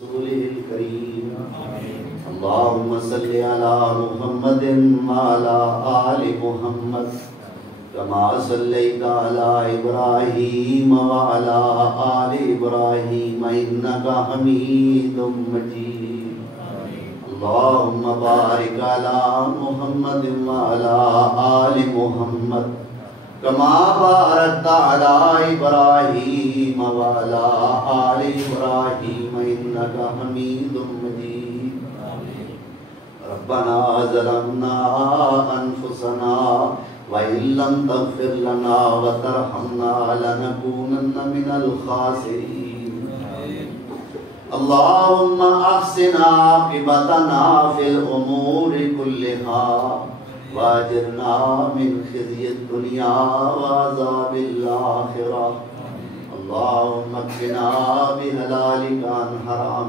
الكريم اللهم صل على محمد وعلى آل محمد كما صليت على إبراهيم وعلى آل إبراهيم إنك حميد مجيد اللهم بارك على محمد وعلى آل محمد كما باركت على إبراهيم وعلى آل إبراهيم إنك حميد مجيد ربنا ظلمنا أنفسنا وإن لم تغفر لنا وترحمنا لنكونن من الخاسرين اللهم أحسن عاقبتنا في الأمور كلها واجرنا من خزي الدنيا وعذاب الآخرة اللهم اكفنا بحلالك عن حرامك